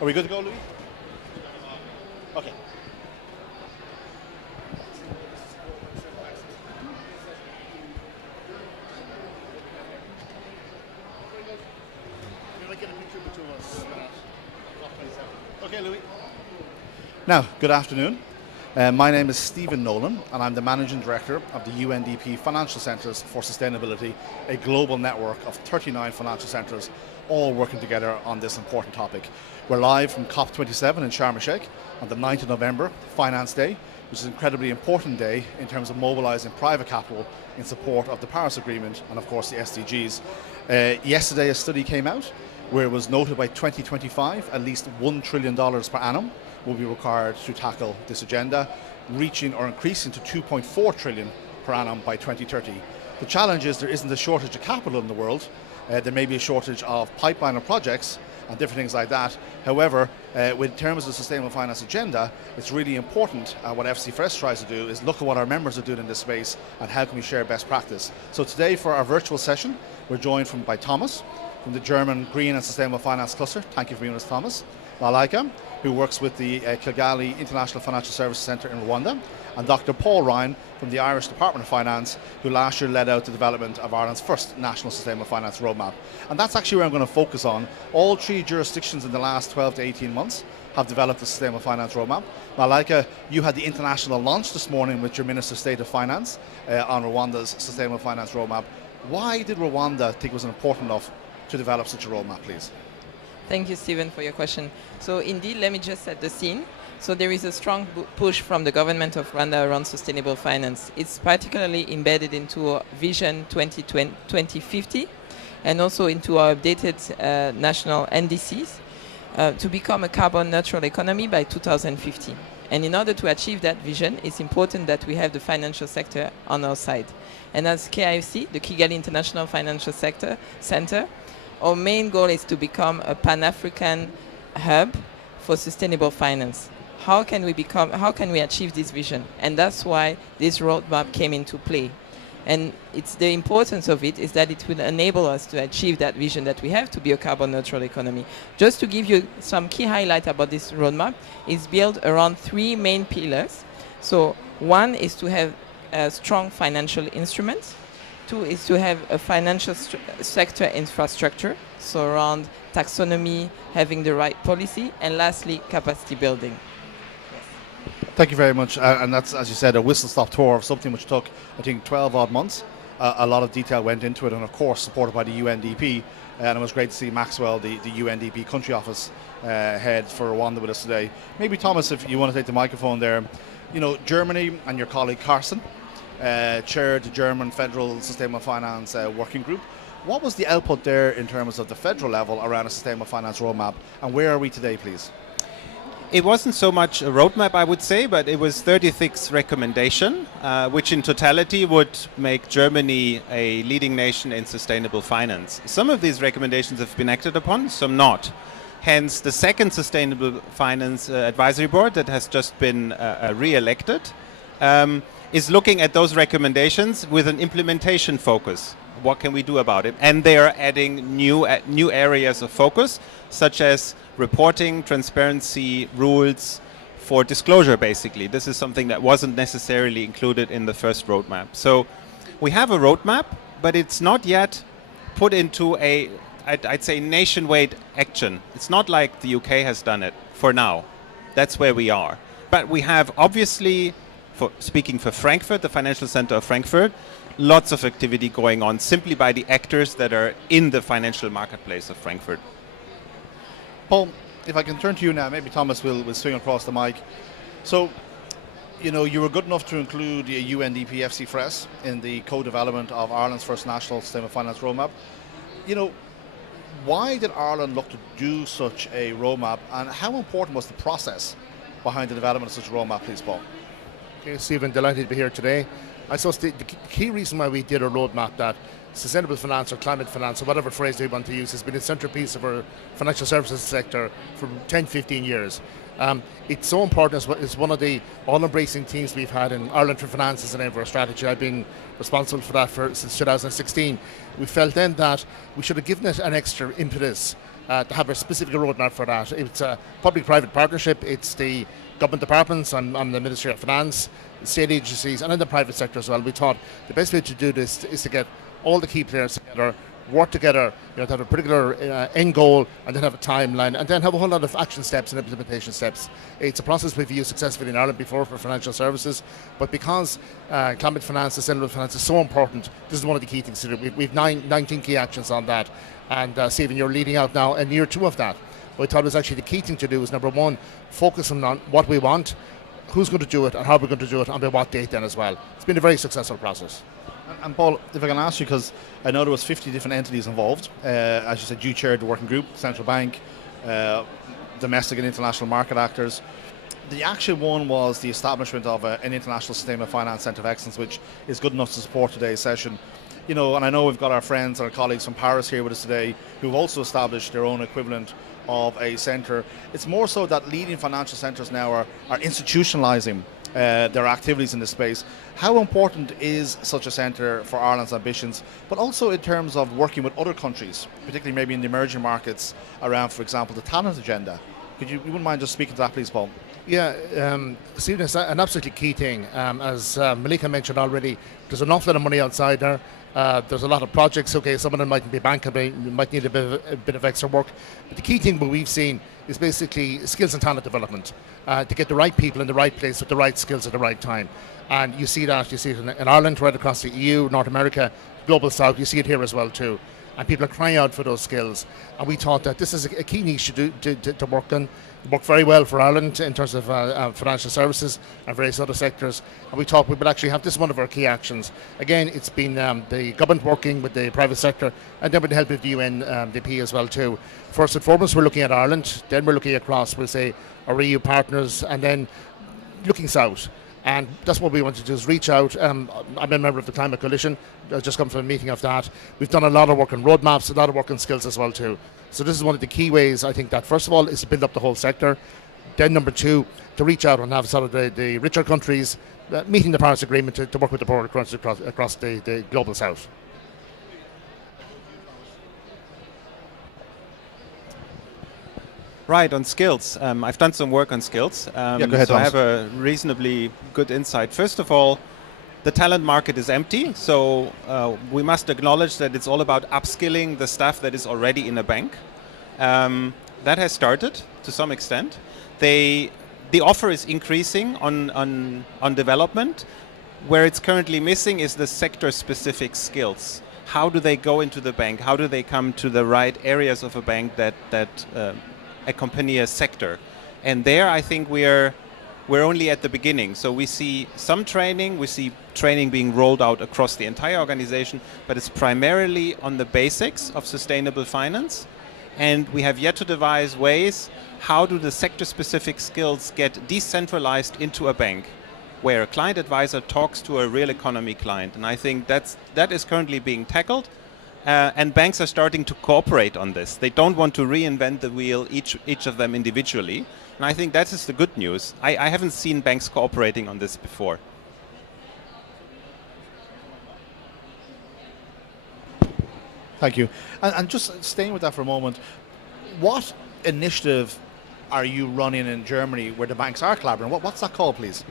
Are we good to go, Louis? Okay. Okay, Louis. Now, good afternoon. My name is Stephen Nolan, and I'm the Managing Director of the UNDP Financial Centres for Sustainability, a global network of 39 financial centres, all working together on this important topic. We're live from COP27 in Sharm el-Sheikh on the 9th of November, Finance Day, which is an incredibly important day in terms of mobilising private capital in support of the Paris Agreement and, of course, the SDGs. Yesterday, a study came out where it was noted by 2025 at least $1 trillion per annum will be required to tackle this agenda, reaching or increasing to 2.4 trillion per annum by 2030. The challenge is there isn't a shortage of capital in the world. There may be a shortage of pipeline of projects and different things like that. However, in terms of the sustainable finance agenda, it's really important. What FC4S tries to do is look at what our members are doing in this space and how can we share best practice. So today for our virtual session, we're joined by Thomas from the German Green and Sustainable Finance Cluster. Thank you for being with us, Thomas. Lalaika, who works with the Kigali International Financial Services Centre in Rwanda, and Dr. Paul Ryan from the Irish Department of Finance, who last year led out the development of Ireland's first National Sustainable Finance Roadmap. And that's actually where I'm going to focus on. All three jurisdictions in the last 12 to 18 months have developed the Sustainable Finance Roadmap. Malaika, you had the international launch this morning with your Minister of State of Finance on Rwanda's Sustainable Finance Roadmap. Why did Rwanda think it was important enough to develop such a roadmap, please? Thank you, Stephen, for your question. So indeed, let me just set the scene. So there is a strong push from the government of Rwanda around sustainable finance. It's particularly embedded into our Vision 2050 and also into our updated national NDCs to become a carbon neutral economy by 2050. And in order to achieve that vision, it's important that we have the financial sector on our side. And as KIFC, the Kigali International Financial Center, our main goal is to become a Pan-African hub for sustainable finance. How can we achieve this vision? And that's why this roadmap came into play. And it's the importance of it is that it will enable us to achieve that vision that we have to be a carbon neutral economy. Just to give you some key highlight about this roadmap, it's built around three main pillars. So one is to have strong financial instruments. Two is to have a financial sector infrastructure, so around taxonomy, having the right policy, and lastly, capacity building. Thank you very much. And that's, as you said, a whistle-stop tour of something which took, I think, 12 odd months. A lot of detail went into it, and of course, supported by the UNDP. And it was great to see Maxwell, the UNDP country office head for Rwanda, with us today. Maybe, Thomas, if you want to take the microphone there. You know, Germany and your colleague Carsten chaired the German Federal Sustainable Finance Working Group. What was the output there in terms of the federal level around a sustainable finance roadmap, and where are we today, please? It wasn't so much a roadmap, I would say, but it was 36 recommendations, which in totality would make Germany a leading nation in sustainable finance. Some of these recommendations have been acted upon, some not. Hence, the second Sustainable Finance Advisory Board that has just been re-elected is looking at those recommendations with an implementation focus. What can we do about it? And they are adding new areas of focus, such as reporting, transparency, rules for disclosure, basically. This is something that wasn't necessarily included in the first roadmap. So we have a roadmap, but it's not yet put into I'd say nation-wide action. It's not like the UK has done it for now. That's where we are. But we have obviously, speaking for Frankfurt, the Financial Center of Frankfurt, lots of activity going on simply by the actors that are in the financial marketplace of Frankfurt. Paul, if I can turn to you now, maybe Thomas will swing across the mic. So, you know, you were good enough to include the UNDP FC4S in the co-development of Ireland's first National Sustainable Finance Roadmap. You know, why did Ireland look to do such a roadmap, and how important was the process behind the development of such a roadmap, please, Paul? Okay, Stephen, delighted to be here today. I suppose the key reason why we did a roadmap that sustainable finance or climate finance or whatever phrase we want to use has been a centerpiece of our financial services sector for 10, 15 years. It's so important. It's one of the all-embracing themes we've had in Ireland for Finance as the name of our strategy. I've been responsible for that since 2016. We felt then that we should have given it an extra impetus to have a specific roadmap for that. It's a public-private partnership. It's the government departments and the Ministry of Finance, state agencies, and in the private sector as well. We thought the best way to do this is to get all the key players together, work together, to have a particular end goal, and then have a timeline, and then have a whole lot of action steps and implementation steps. It's a process we've used successfully in Ireland before for financial services, but because climate finance, sustainable finance is so important, this is one of the key things to do. We've 19 key actions on that, and Stephen, you're leading out now in year 2 of that. What I thought was actually the key thing to do is, number one, focusing on what we want, who's going to do it, and how we're going to do it, and by what date then as well. It's been a very successful process. And Paul, if I can ask you, because I know there was 50 different entities involved. As you said, you chaired the working group, central bank, domestic and international market actors. The actual one was the establishment of an International Sustainable Finance Centre of Excellence, which is good enough to support today's session. And I know we've got our friends and our colleagues from Paris here with us today who've also established their own equivalent of a centre. It's more so that leading financial centres now are institutionalising their activities in this space. How important is such a centre for Ireland's ambitions, but also in terms of working with other countries, particularly maybe in the emerging markets around, for example, the talent agenda? You wouldn't mind just speaking to that, please, Paul? Yeah, Stephen, it's an absolutely key thing. As Malika mentioned already, there's an awful lot of money outside there. There's a lot of projects. Okay, some of them mightn't be bankable, might need a bit of extra work. But the key thing what we've seen is basically skills and talent development to get the right people in the right place with the right skills at the right time. And you see that. You see it in Ireland, right across the EU, North America, Global South. You see it here as well too. And people are crying out for those skills. And we thought that this is a key niche to work on. It worked very well for Ireland in terms of financial services and various other sectors. And we thought we would actually have this one of our key actions. Again, it's been the government working with the private sector, and then with the help of the UNDP as well too. First and foremost, we're looking at Ireland. Then we're looking across, we'll say, our EU partners, and then looking south. And that's what we want to do, is reach out. I'm a member of the Climate Coalition. I've just come from a meeting of that. We've done a lot of work on roadmaps, a lot of work on skills as well too. So this is one of the key ways, I think, that first of all is to build up the whole sector. Then number 2, to reach out and have sort of the richer countries meeting the Paris Agreement to work with the poorer countries across the Global South. Right, on skills. I've done some work on skills. Yeah, go ahead, so I Thomas. have a reasonably good insight. First of all, the talent market is empty, so we must acknowledge that it's all about upskilling the staff that is already in a bank. That has started to some extent. The offer is increasing on development. Where it's currently missing is the sector-specific skills. How do they go into the bank? How do they come to the right areas of a bank that accompany a sector? And there I think we're only at the beginning. So we see some training, we see training being rolled out across the entire organization, but it's primarily on the basics of sustainable finance. And we have yet to devise ways, how do the sector-specific skills get decentralized into a bank, where a client advisor talks to a real economy client. And I think that is currently being tackled. And banks are starting to cooperate on this. They don't want to reinvent the wheel, each of them individually. And I think that is the good news. I haven't seen banks cooperating on this before. Thank you. And just staying with that for a moment, what initiative are you running in Germany where the banks are collaborating? What's that called, please?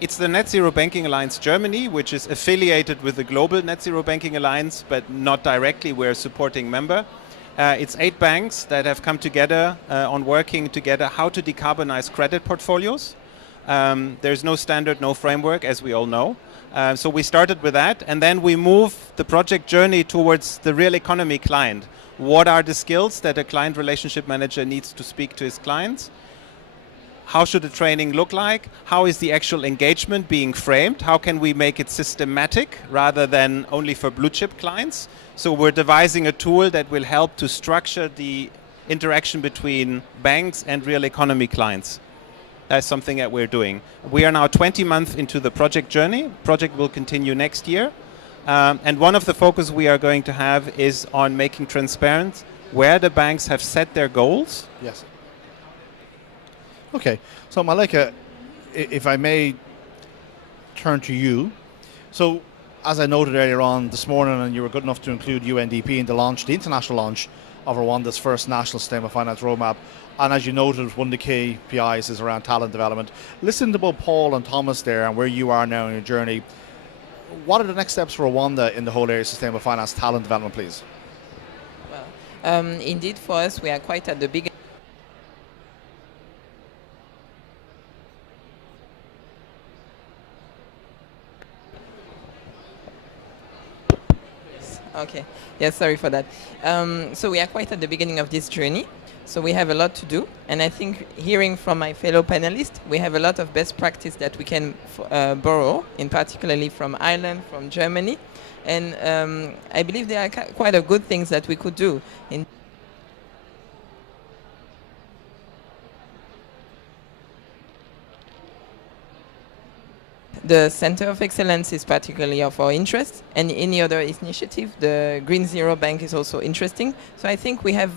It's the Net Zero Banking Alliance Germany, which is affiliated with the Global Net Zero Banking Alliance, but not directly. We're a supporting member. It's 8 banks that have come together on working together how to decarbonize credit portfolios. There's no standard, no framework, as we all know. So we started with that, and then we move the project journey towards the real economy client. What are the skills that a client relationship manager needs to speak to his clients? How should the training look like? How is the actual engagement being framed? How can we make it systematic rather than only for blue chip clients? So we're devising a tool that will help to structure the interaction between banks and real economy clients. That's something that we're doing. We are now 20 months into the project journey. Project will continue next year. And one of the focus we are going to have is on making transparent where the banks have set their goals. Yes. Okay. So Malika, if I may turn to you. So as I noted earlier on this morning, and you were good enough to include UNDP in the launch, the international launch of Rwanda's first national sustainable finance roadmap. And as you noted, one of the KPIs is around talent development. Listening to both Paul and Thomas there and where you are now in your journey, what are the next steps for Rwanda in the whole area of sustainable finance talent development, please? Well, indeed, for us, we are quite at the beginning. Okay. Yes, sorry for that. So we are quite at the beginning of this journey. So we have a lot to do. And I think hearing from my fellow panelists, we have a lot of best practice that we can borrow, in particularly from Ireland, from Germany. And I believe there are quite a good things that we could do. The Center of Excellence is particularly of our interest, and any other initiative, the Green Zero Bank is also interesting. So I think we have,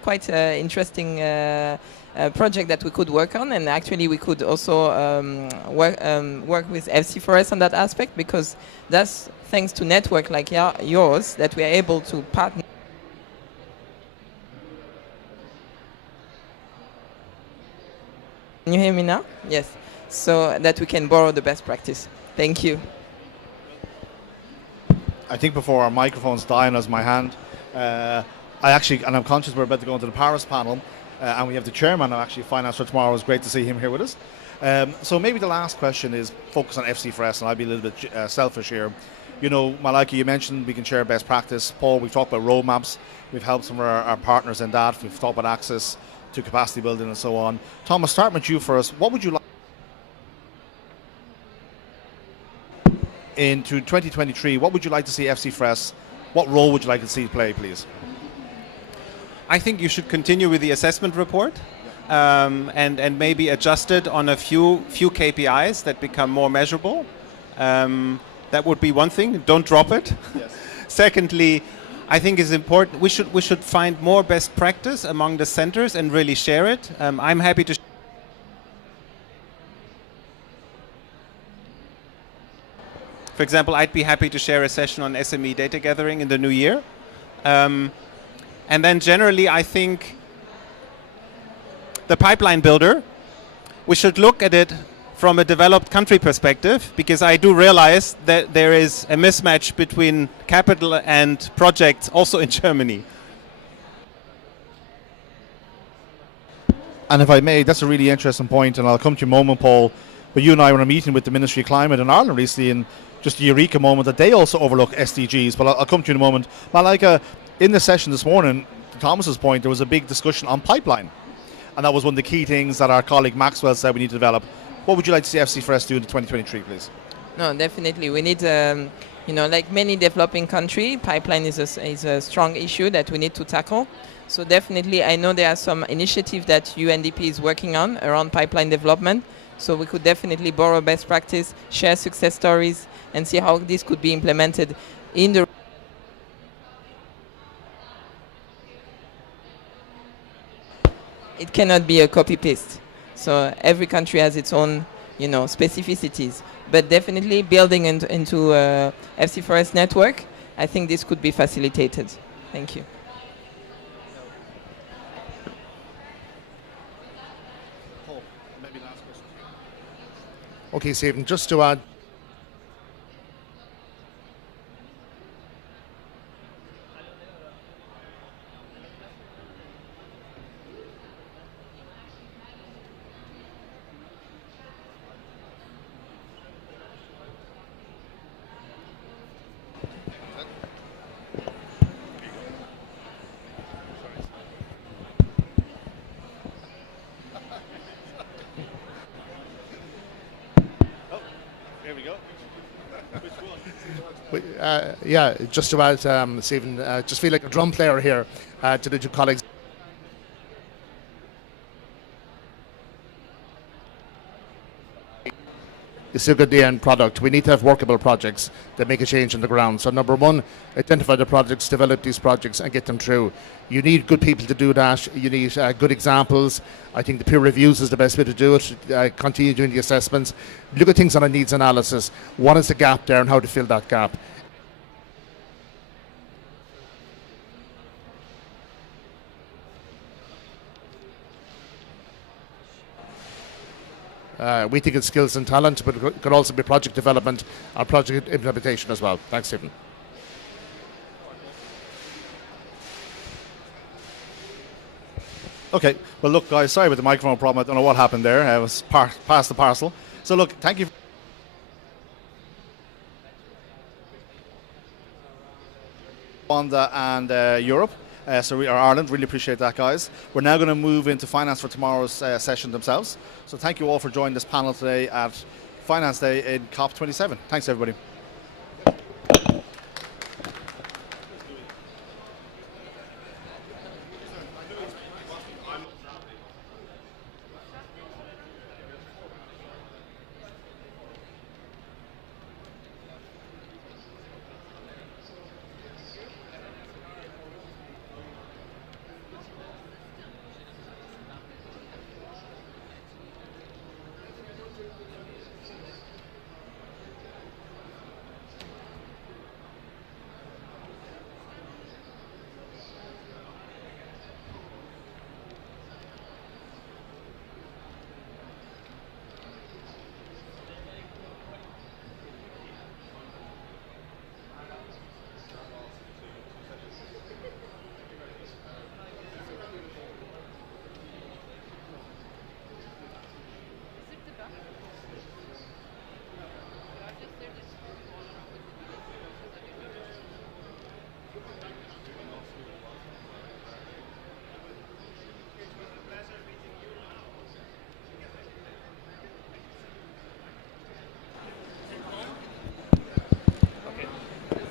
quite an interesting project that we could work on, and actually we could also work with FC4S on that aspect, because that's thanks to network like yours that we are able to partner. Can you hear me now? Yes. So that we can borrow the best practice. Thank you. I think before our microphones die as my hand, I'm conscious we're about to go into the Paris panel, and we have the chairman of Finance for Tomorrow. It's great to see him here with us. So maybe the last question is focused on FC4S, and I'll be a little bit selfish here. You know, Malika, you mentioned we can share best practice. Paul, we've talked about roadmaps. We've helped some of our partners in that. We've talked about access to capacity building and so on. Thomas, starting with you first. What would you like into 2023? What would you like to see FC4S? What role would you like to see play, please? I think you should continue with the assessment report, and maybe adjust it on a few KPIs that become more measurable. That would be one thing. Don't drop it. Yes. Secondly, I think it's important. We should find more best practice among the centers and really share it. I'm happy to. For example, I'd be happy to share a session on SME data gathering in the new year. And then generally, I think the pipeline builder, we should look at it from a developed country perspective, because I do realize that there is a mismatch between capital and projects also in Germany. And if I may, that's a really interesting point, and I'll come to you in a moment, Paul. But you and I were in a meeting with the Ministry of Climate in Ireland recently, and just a eureka moment that they also overlook SDGs. But I'll come to you in a moment. Malika, in the session this morning, to Thomas's point, there was a big discussion on pipeline. And that was one of the key things that our colleague Maxwell said we need to develop. What would you like to see FC4S do in 2023, please? No, definitely. We need, like many developing countries, pipeline is a strong issue that we need to tackle. So definitely, I know there are some initiatives that UNDP is working on around pipeline development. So we could definitely borrow best practice, share success stories, and see how this could be implemented in the. It cannot be a copy-paste. So every country has its own, specificities. But definitely building into FC4S network, I think this could be facilitated. Thank you. Paul, maybe last question. Okay, Stephen, just to add. Here we go. Just to add, Stephen, just feel like a drum player here to the two colleagues. you still get the end product. We need to have workable projects that make a change on the ground. So number one, identify the projects, develop these projects and get them through. You need good people to do that. You need good examples. I think the peer reviews is the best way to do it. Continue doing the assessments. Look at things on a needs analysis. What is the gap there and how to fill that gap? We think it's skills and talent, but it could also be project development or project implementation as well. Thanks, Stephen. Okay, well look guys, sorry about the microphone problem. I don't know what happened there. I was past the parcel. So look, thank you. Rwanda and Europe. So we are Ireland, really appreciate that guys. We're now going to move into finance for tomorrow's session themselves. So thank you all for joining this panel today at Finance Day in COP27. Thanks everybody.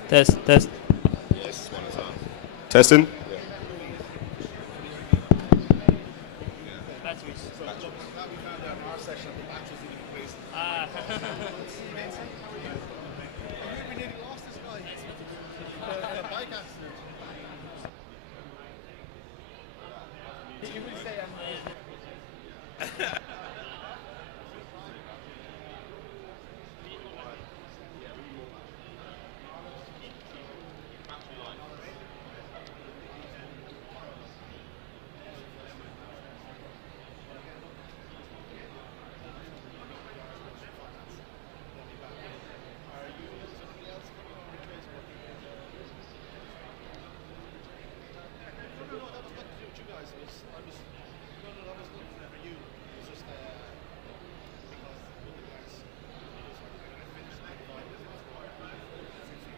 Test, test. Yes, one is on. Testing. Batteries. You can say